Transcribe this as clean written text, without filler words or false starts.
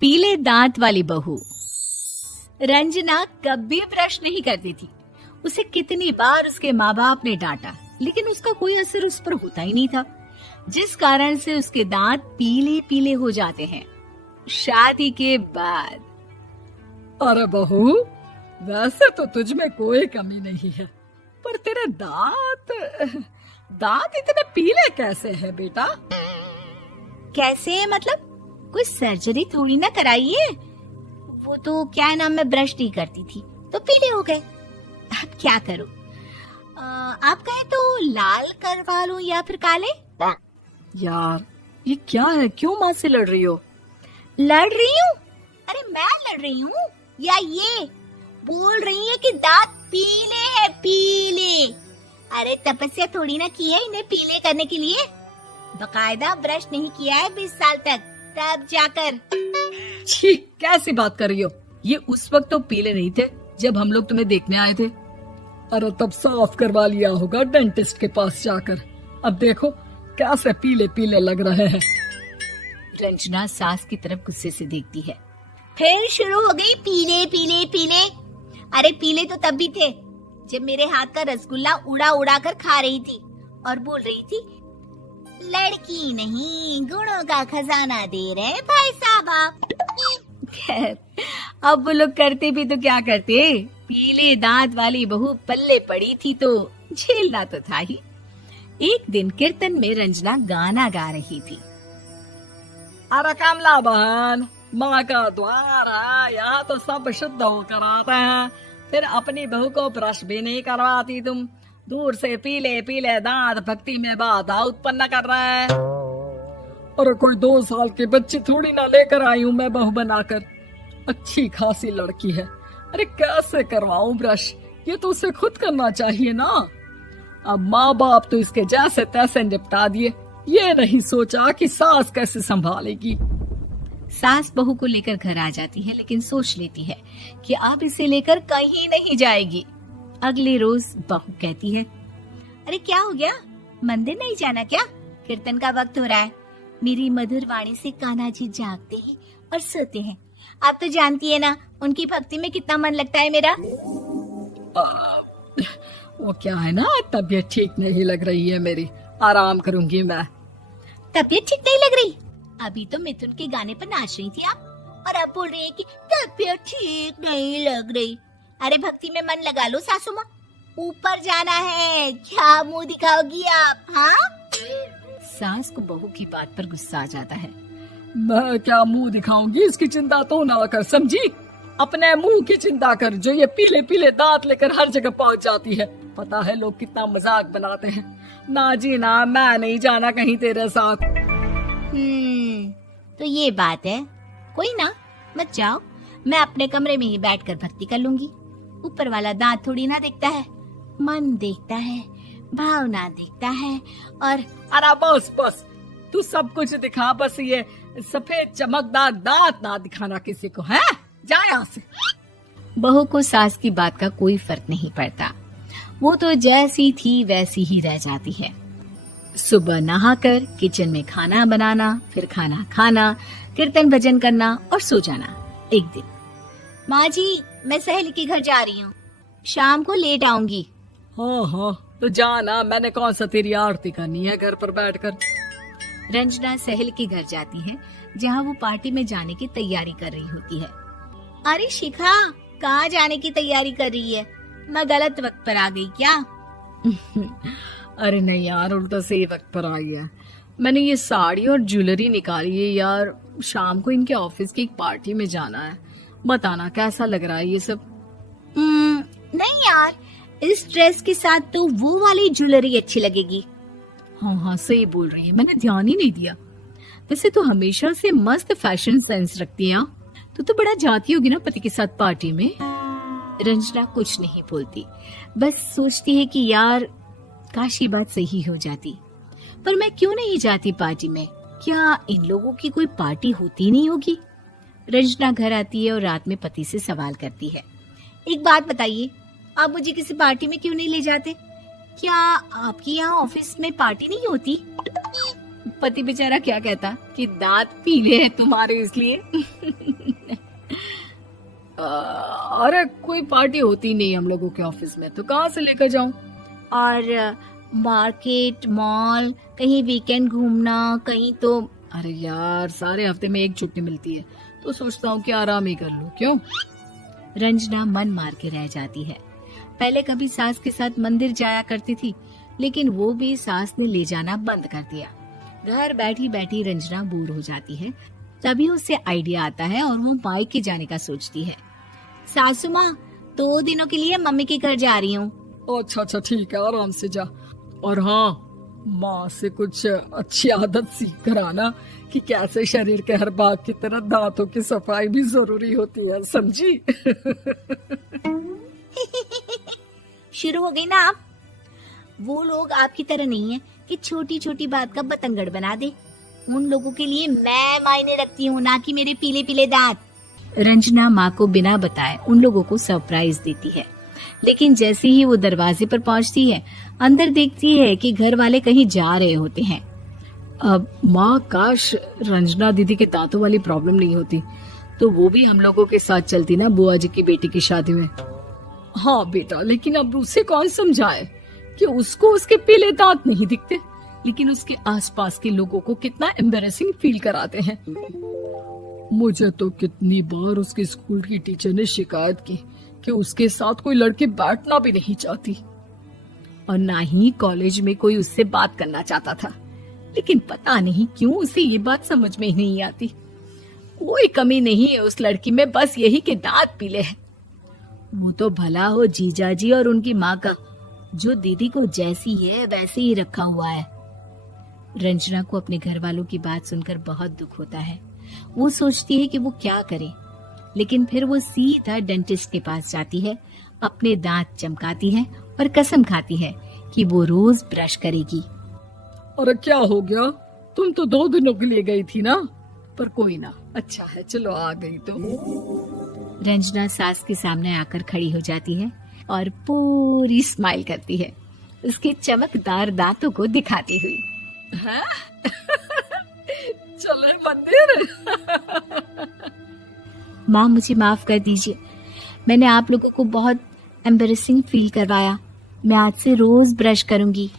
पीले दांत वाली बहू। रंजना कभी ब्रश नहीं करती थी। उसे कितनी बार उसके माँ बाप ने डांटा, लेकिन उसका कोई असर उस पर होता ही नहीं था, जिस कारण से उसके दांत पीले पीले हो जाते हैं। शादी के बाद अरे बहू, वैसे तो तुझ में कोई कमी नहीं है, पर तेरे दांत इतने पीले कैसे हैं बेटा? कैसे मतलब? कोई सर्जरी थोड़ी ना कराइए। वो तो क्या नाम, मैं ब्रश नहीं करती थी तो पीले हो गए। अब क्या करूं? आप कहें तो लाल करवा लूं या फिर काले? यार ये क्या है, क्यों माँ से लड़ रही हो? लड़ रही हूँ? अरे मैं लड़ रही हूँ या ये बोल रही है कि दांत पीले हैं, पीले। अरे तपस्या थोड़ी ना की है इन्हें पीले करने के लिए। बकायदा ब्रश नहीं किया है 20 साल तक, तब जाकर। छी, कैसी बात कर रही हो? ये उस वक्त तो पीले नहीं थे जब हम लोग तुम्हें देखने आए थे। अरे तब साफ करवा लिया होगा डेंटिस्ट के पास जाकर। अब देखो कैसे पीले पीले लग रहे हैं। रंजना सास की तरफ गुस्से से देखती है। फिर शुरू हो गई पीले पीले पीले। अरे पीले तो तब भी थे जब मेरे हाथ का रसगुल्ला उड़ा उड़ा कर खा रही थी और बोल रही थी, लड़की नहीं गुणों का खजाना दे रहे भाई साहब आप। खैर, अब वो लोग करते भी तो क्या करते, पीले दांत वाली बहू पल्ले पड़ी थी तो झेलना तो था ही। एक दिन कीर्तन में रंजना गाना गा रही थी। अरे कमला बहन, माँ का द्वार है, यहाँ तो सब शुद्ध होकर आते हैं, फिर अपनी बहू को ब्रश भी नहीं करवाती तुम। दूर से पीले पीले दांत भक्ति में बाधा उत्पन्न कर रहे हैं। अरे कोई 2 साल के बच्ची थोड़ी ना लेकर आई हूँ मैं बहू बनाकर। अच्छी खासी लड़की है, अरे कैसे करवाऊं ब्रश? ये तो उसे खुद करना चाहिए ना। अब माँ बाप तो इसके जैसे तैसे निपटा दिए, ये नहीं सोचा कि सास कैसे संभालेगी। सास बहू को लेकर घर आ जाती है, लेकिन सोच लेती है कि अब इसे लेकर कहीं नहीं जाएगी। अगले रोज बहू कहती है, अरे क्या हो गया, मंदिर नहीं जाना क्या? कीर्तन का वक्त हो रहा है। मेरी मधुर वाणी से कान्हा जी जागते हैं और सोते हैं। आप तो जानती है ना उनकी भक्ति में कितना मन लगता है मेरा। वो क्या है ना, तबीयत ठीक नहीं लग रही है मेरी, आराम करूंगी मैं। तबीयत ठीक नहीं लग रही? अभी तो मिथुन के गाने पर नाच रही थी आप, और अब बोल रही है कि तबीयत ठीक नहीं लग रही। अरे भक्ति में मन लगा लो सासू माँ, ऊपर जाना है, क्या मुंह दिखाओगी आप? हाँ? सास को बहू की बात पर गुस्सा आ जाता है। मैं क्या मुंह दिखाऊंगी, इसकी चिंता तो ना कर, समझी? अपने मुंह की चिंता कर, जो ये पीले पीले दांत लेकर हर जगह पहुंच जाती है। पता है लोग कितना मजाक बनाते हैं। ना जी ना, मैं नहीं जाना कहीं तेरे साथ। तो ये बात है, कोई ना, मत जाओ, मैं अपने कमरे में ही बैठकर भक्ति कर लूंगी। ऊपर वाला दांत थोड़ी ना देखता है, मन देखता है, भावना देखता है। और अरे बस बस, तू सब कुछ दिखा, बस ये सफेद चमकदार दांत ना दिखाना किसी को, है? जा यहाँ से। बहू को सास की बात का कोई फर्क नहीं पड़ता, वो तो जैसी थी वैसी ही रह जाती है। सुबह नहाकर किचन में खाना बनाना, फिर खाना खाना, कीर्तन भजन करना और सो जाना। एक दिन, माँ जी मैं सहेली के घर जा रही हूँ, शाम को लेट आऊंगी। हाँ हाँ तो जाना, मैंने कौन सा तेरी आरती करनी है घर पर बैठकर। रंजना सहेली के घर जाती है, जहाँ वो पार्टी में जाने की तैयारी कर रही होती है। अरे शिखा, कहाँ जाने की तैयारी कर रही है? मैं गलत वक्त पर आ गई क्या? अरे नहीं यार, उल्टा सही वक्त पर आ गया। मैंने ये साड़ी और ज्वेलरी निकाली है यार, शाम को इनके ऑफिस की एक पार्टी में जाना है। बताना कैसा लग रहा है ये सब? नहीं यार, इस ड्रेस के साथ तो वो वाली ज्वेलरी अच्छी लगेगी। हाँ हाँ सही बोल रही है, मैंने ध्यान ही नहीं दिया। वैसे तो हमेशा से मस्त फैशन सेंस रखती है। तो बड़ा जाती होगी ना पति के साथ पार्टी में। रंजना कुछ नहीं बोलती, बस सोचती है कि यार काश ये बात सही हो जाती, पर मैं क्यों नहीं जाती पार्टी में? क्या इन लोगों की कोई पार्टी होती नहीं होगी? रंजना घर आती है और रात में पति से सवाल करती है, एक बात बताइए, आप मुझे किसी पार्टी में क्यों नहीं ले जाते? क्या आपकी यहाँ ऑफिस में पार्टी नहीं होती? पति बेचारा क्या कहता कि दांत पीले हैं तुम्हारे इसलिए। अरे कोई पार्टी होती नहीं हम लोगों के ऑफिस में, तो कहाँ से लेकर जाऊं? और मार्केट, मॉल, कहीं वीकेंड घूमना, कहीं तो। अरे यार, सारे हफ्ते में एक छुट्टी मिलती है, तो सोचता हूँ कि आराम ही कर लूं। क्यों? रंजना मन मार के रह जाती है। पहले कभी सास के साथ मंदिर जाया करती थी, लेकिन वो भी सास ने ले जाना बंद कर दिया। घर बैठी बैठी रंजना बोर हो जाती है। तभी उसे आइडिया आता है और वो मायके जाने का सोचती है। सासू माँ, 2 दिनों के लिए मम्मी के घर जा रही हूँ। अच्छा अच्छा, ठीक है, आराम से जा। और हाँ, माँ से कुछ अच्छी आदत सीख कर आना कि कैसे शरीर के हर भाग की तरह दांतों की सफाई भी जरूरी होती है, समझी? शुरू हो गई ना आप। वो लोग आपकी तरह नहीं है कि छोटी छोटी बात का बतंगड़ बना दे। उन लोगों के लिए मैं मायने रखती हूँ, ना कि मेरे पीले पीले दांत। रंजना माँ को बिना बताए उन लोगों को सरप्राइज देती है, लेकिन जैसे ही वो दरवाजे पर पहुंचती है, अंदर देखती है कि घर वाले कहीं जा रहे होते हैं। अब माँ, काश रंजना दीदी के दांतों वाली प्रॉब्लम नहीं होती, तो वो भी हम लोगों के साथ चलती ना बुआ जी की बेटी की शादी में। हाँ बेटा, लेकिन अब उसे कौन समझाए कि उसको उसके पीले दांत नहीं दिखते, लेकिन उसके आसपास के लोगों को कितना एम्बैरेसिंग फील कराते हैं। मुझे तो कितनी बार उसके स्कूल की टीचर ने शिकायत की कि उसके साथ कोई लड़की बैठना भी नहीं चाहती, और ना ही कॉलेज में कोई उससे बात करना चाहता था। लेकिन पता नहीं क्यों उसे ये बात समझ में ही नहीं आती। कोई कमी नहीं है उस लड़की में, बस यही कि दांत पीले हैं। वो तो भला हो जीजा जी और उनकी माँ का, जो दीदी को जैसी है वैसे ही रखा हुआ है। रंजना को अपने घर वालों की बात सुनकर बहुत दुख होता है। वो सोचती है कि वो क्या करे, लेकिन फिर वो सीधा डेंटिस्ट के पास जाती है, अपने दांत चमकाती है और कसम खाती है कि वो रोज ब्रश करेगी। अरे क्या हो गया? तुम तो 2 दिनों के लिए गई थी ना, पर कोई ना, अच्छा है, चलो आ गई तो। रंजना सास के सामने आकर खड़ी हो जाती है और पूरी स्माइल करती है, उसके चमकदार दांतों को दिखाती हुई। हैं? चले मंदिर। माँ, मुझे माफ कर दीजिए, मैंने आप लोगों को बहुत एम्बैरेसिंग फील करवाया। मैं आज से रोज ब्रश करूंगी।